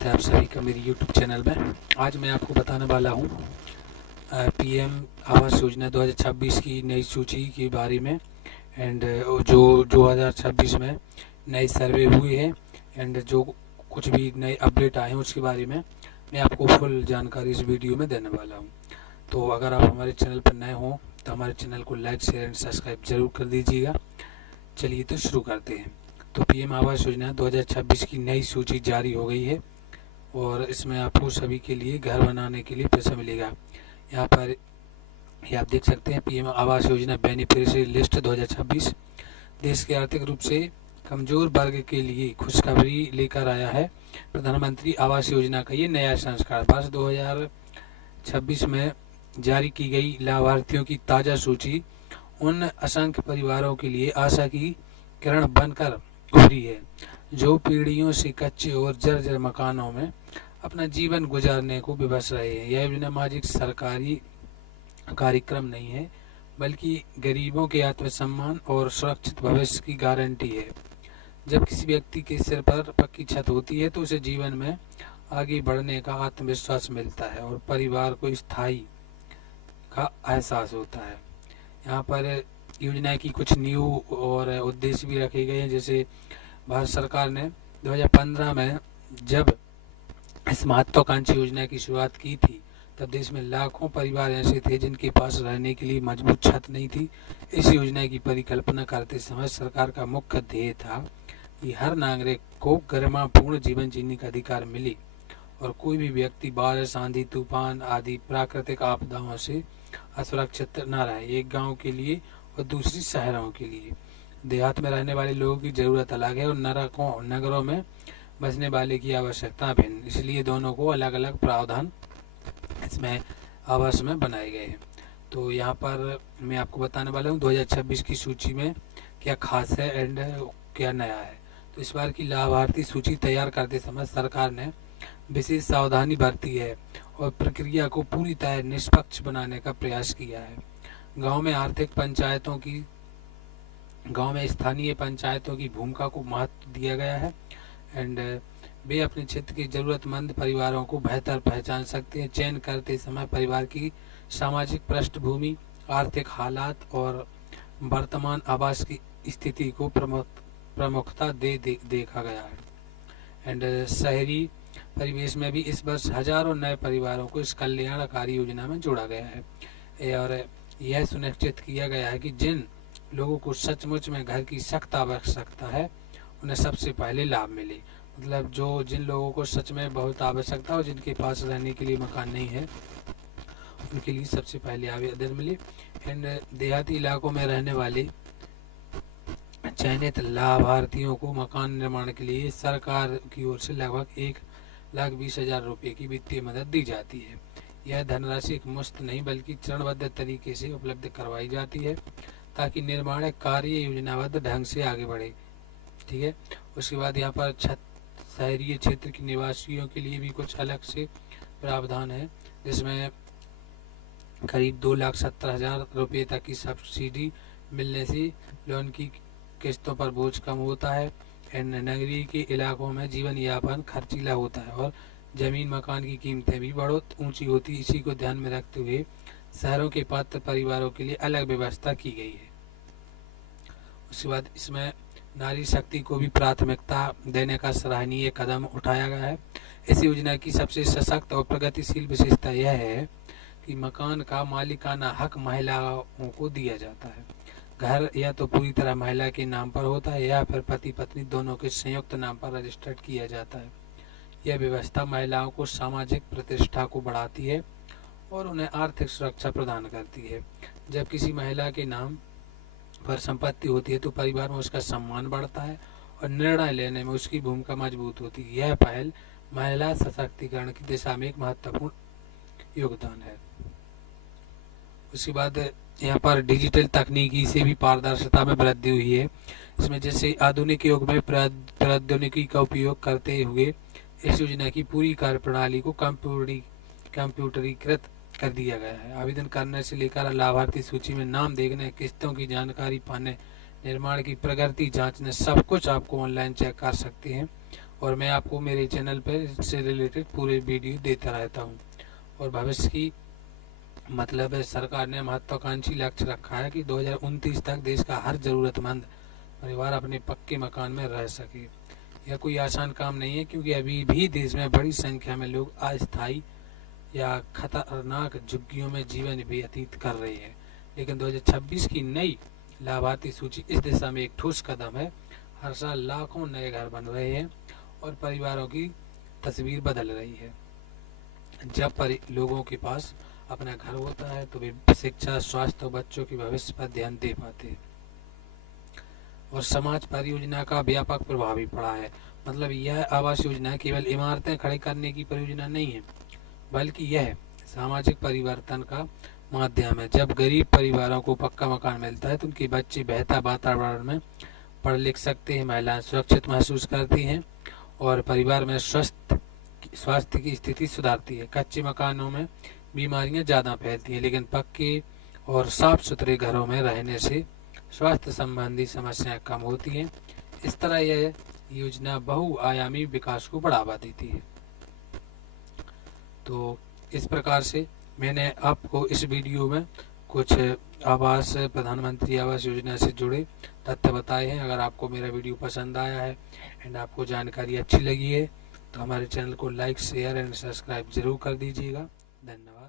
स्वागत है आप सभी का मेरी YouTube चैनल में। आज मैं आपको बताने वाला हूँ पीएम आवास योजना 2026 की नई सूची के बारे में एंड जो 2026 में नए सर्वे हुए हैं एंड जो कुछ भी नए अपडेट आए हैं उसके बारे में मैं आपको फुल जानकारी इस वीडियो में देने वाला हूँ। तो अगर आप हमारे चैनल पर नए हों तो हमारे चैनल को लाइक शेयर एंड सब्सक्राइब जरूर कर दीजिएगा। चलिए तो शुरू करते हैं। तो पीएम आवास योजना 2026 की नई सूची जारी हो गई है और इसमें आपको सभी के लिए घर बनाने के लिए पैसा मिलेगा। यहाँ पर ये आप देख सकते हैं PM Awas Yojana beneficiary list 2026 देश के आर्थिक रूप से कमजोर वर्ग के लिए खुशखबरी लेकर आया है। प्रधानमंत्री आवास योजना का ये नया संस्करण वर्ष 2026 में जारी की गई लाभार्थियों की ताज़ा सूची उन असंख्य परिवारों के लिए आशा की किरण बनकर उभरी है जो पीढ़ियों से कच्चे और जर्जर मकानों में अपना जीवन गुजारने को विवश रहे हैं। यह योजना महज सरकारी कार्यक्रम नहीं है बल्कि गरीबों के आत्मसम्मान और सुरक्षित भविष्य की गारंटी है। जब किसी व्यक्ति के सिर पर पक्की छत होती है तो उसे जीवन में आगे बढ़ने का आत्मविश्वास मिलता है और परिवार को स्थायी का एहसास होता है। यहाँ पर योजना की कुछ न्यू और उद्देश्य भी रखे गए हैं। जैसे भारत सरकार ने 2015 में जब इस महत्वाकांक्षी योजना की शुरुआत की थी तब देश में लाखों परिवार ऐसे थे जिनके पास रहने के लिए मजबूत छत नहीं थी। इस योजना की परिकल्पना करते समय सरकार का मुख्य ध्येय था कि हर नागरिक को गरिमापूर्ण जीवन जीने का अधिकार मिले और कोई भी व्यक्ति बारिश आंधी तूफान आदि प्राकृतिक आपदाओं से असुरक्षित न रहे। एक गांव के लिए और दूसरी शहरों के लिए। देहात में रहने वाले लोगों की ज़रूरत अलग है और नगरों में बसने वाले की आवश्यकता भिन्न, इसलिए दोनों को अलग अलग प्रावधान इसमें आवास में बनाए गए हैं। तो यहाँ पर मैं आपको बताने वाला हूँ 2026 की सूची में क्या खास है एंड क्या नया है। तो इस बार की लाभार्थी सूची तैयार करते समय सरकार ने विशेष सावधानी बरती है और प्रक्रिया को पूरी तरह निष्पक्ष बनाने का प्रयास किया है। गांव में स्थानीय पंचायतों की भूमिका को महत्व दिया गया है एंड वे अपने क्षेत्र के जरूरतमंद परिवारों को बेहतर पहचान सकते हैं। चयन करते समय परिवार की सामाजिक पृष्ठभूमि, आर्थिक हालात और वर्तमान आवास की स्थिति को प्रमुखता देखा गया है एंड शहरी परिवेश में भी इस वर्ष हजारों नए परिवारों को इस कल्याणकारी योजना में जोड़ा गया है और यह सुनिश्चित किया गया है कि जिन लोगों को सचमुच में घर की सख्त आवश्यकता है उन्हें सबसे पहले लाभ मिले। मतलब जिन लोगों को सच में बहुत आवश्यकता हो, जिनके पास रहने के लिए मकान नहीं है, उनके लिए सबसे पहले आवेदन मिले। एंड देहाती इलाकों में रहने वाले चयनित लाभार्थियों को मकान निर्माण के लिए सरकार की ओर से लगभग 1,20,000 रुपये की वित्तीय मदद दी जाती है। यह धनराशि एक मुफ्त नहीं बल्कि चरणबद्ध तरीके से उपलब्ध करवाई जाती है ताकि निर्माण कार्य योजनाबद्ध ढंग से आगे बढ़े। ठीक है। उसके बाद यहाँ पर शहरी क्षेत्र के निवासियों के लिए भी कुछ अलग से प्रावधान है जिसमें करीब 2,70,000 रुपये तक की सब्सिडी मिलने से लोन की किस्तों पर बोझ कम होता है। नगरीय के इलाकों में जीवन यापन खर्चीला होता है और जमीन मकान की कीमतें भी बहुत ऊंची होती। इसी को ध्यान में रखते हुए शहरों के पात्र परिवारों के लिए अलग व्यवस्था की गई है। उसके बाद इसमें नारी शक्ति को भी प्राथमिकता देने का सराहनीय कदम उठाया गया है। इस योजना की सबसे सशक्त और प्रगतिशील विशेषता यह है कि मकान का मालिकाना हक महिलाओं को दिया जाता है। घर या तो पूरी तरह महिला के नाम पर होता है या फिर पति पत्नी दोनों के संयुक्त नाम पर रजिस्टर्ड किया जाता है। यह व्यवस्था महिलाओं को सामाजिक प्रतिष्ठा को बढ़ाती है और उन्हें आर्थिक सुरक्षा प्रदान करती है। जब किसी महिला के नाम पर संपत्ति होती है तो परिवार में उसका सम्मान बढ़ता है और निर्णय लेने में उसकी भूमिका मजबूत होती है। यह पहल महिला सशक्तिकरण की दिशा में एक महत्वपूर्ण योगदान है। उसके बाद यहाँ पर डिजिटल तकनीकी से भी पारदर्शिता में वृद्धि हुई है। इसमें जैसे आधुनिक युग में प्रौद्योगिकी का उपयोग करते हुए इस योजना की पूरी कार्यप्रणाली को कंप्यूटरीकृत कर दिया गया है। आवेदन करने से लेकर लाभार्थी सूची में नाम देखने, किस्तों की जानकारी पाने, निर्माण की प्रगति जांचने, सब कुछ आपको ऑनलाइन चेक कर सकते हैं और मैं आपको मेरे चैनल पर इससे रिलेटेड पूरे वीडियो देता रहता हूँ। और भविष्य की मतलब सरकार ने महत्वाकांक्षी लक्ष्य रखा है कि 2029 तक देश का हर ज़रूरतमंद परिवार अपने पक्के मकान में रह सके। यह कोई आसान काम नहीं है, क्योंकि अभी भी देश में बड़ी संख्या में लोग अस्थायी या खतरनाक झुग्गियों में जीवन व्यतीत कर रहे हैं। लेकिन 2026 की नई लाभार्थी सूची इस दिशा में एक ठोस कदम है। हर साल लाखों नए घर बन रहे हैं और परिवारों की तस्वीर बदल रही है। जब लोगों के पास अपना घर होता है तो वे शिक्षा, स्वास्थ्य और बच्चों के भविष्य पर ध्यान दे पाते हैं। और समाज परियोजना का व्यापक प्रभाव भी पड़ा है। मतलब यह आवास योजना केवल इमारतें खड़ी करने की परियोजना नहीं है, बल्कि यह सामाजिक परिवर्तन का माध्यम है। जब गरीब परिवारों को पक्का मकान मिलता है तो उनके बच्चे बेहतर वातावरण में पढ़ लिख सकते हैं, महिलाएं सुरक्षित महसूस करती हैं और परिवार में स्वास्थ्य की स्थिति सुधारती है। कच्चे मकानों में बीमारियां ज़्यादा फैलती हैं, लेकिन पक्के और साफ सुथरे घरों में रहने से स्वास्थ्य संबंधी समस्याएं कम होती हैं। इस तरह यह योजना बहुआयामी विकास को बढ़ावा देती है। तो इस प्रकार से मैंने आपको इस वीडियो में कुछ प्रधानमंत्री आवास योजना से जुड़े तथ्य बताए हैं। अगर आपको मेरा वीडियो पसंद आया है एंड आपको जानकारी अच्छी लगी है तो हमारे चैनल को लाइक, शेयर एंड सब्सक्राइब जरूर कर दीजिएगा। धन्यवाद।